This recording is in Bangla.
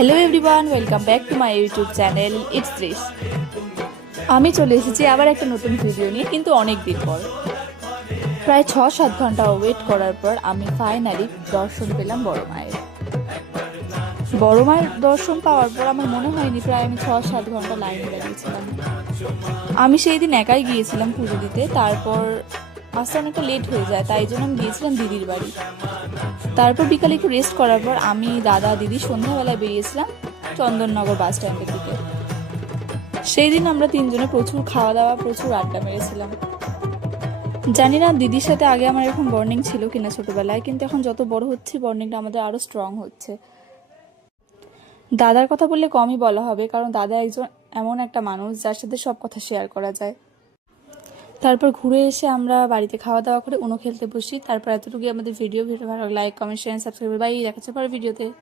Hello everyone, welcome back to my YouTube channel it's ত্রিশ। আমি চলে এসেছি আবার একটা নতুন ভিডিও নিয়ে, কিন্তু অনেক দিন পর। প্রায় 6-7 ঘন্টা ওয়েট করার পর আমি ফাইনালি দর্শন পেলাম বড় মায়ের। বড় মায়ের দর্শন পাওয়ার পর আমার মনে হয়নি প্রায় আমি 6-7 ঘন্টা লাইনে দাঁড়িয়েছিলাম। আমি সেই দিন একাই গিয়েছিলাম পুজো দিতে, তারপর আসতে অনেকটা লেট হয়ে যায়, তাই জন্য আমি গিয়েছিলাম দিদির বাড়ি। তারপর বিকালে একটু রেস্ট করার পর আমি, দাদা, দিদি সন্ধ্যাবেলায় বেরিয়েছিলাম চন্দননগর বাস স্ট্যান্ডের দিকে। সেই দিন আমরা তিনজনে প্রচুর খাওয়া দাওয়া, প্রচুর আড্ডা মেরেছিলাম। জানি না দিদির সাথে আগে আমার এরকম বন্ডিং ছিল কিনা ছোটবেলায়, কিন্তু এখন যত বড় হচ্ছে বন্ডিংটা আমাদের আরো স্ট্রং হচ্ছে। দাদার কথা বললে কমই বলা হবে, কারণ দাদা একজন এমন একটা মানুষ যার সাথে সব কথা শেয়ার করা যায়। তারপর ঘুরে এসে আমরা বাড়িতে খাওয়া দাওয়া করে উনো খেলতে বসি। তারপর এতটুকুই আমাদের ভিডিও ভালো, like, comment, share, subscribe. Bye, দেখা হচ্ছে পরের ভিডিওতে।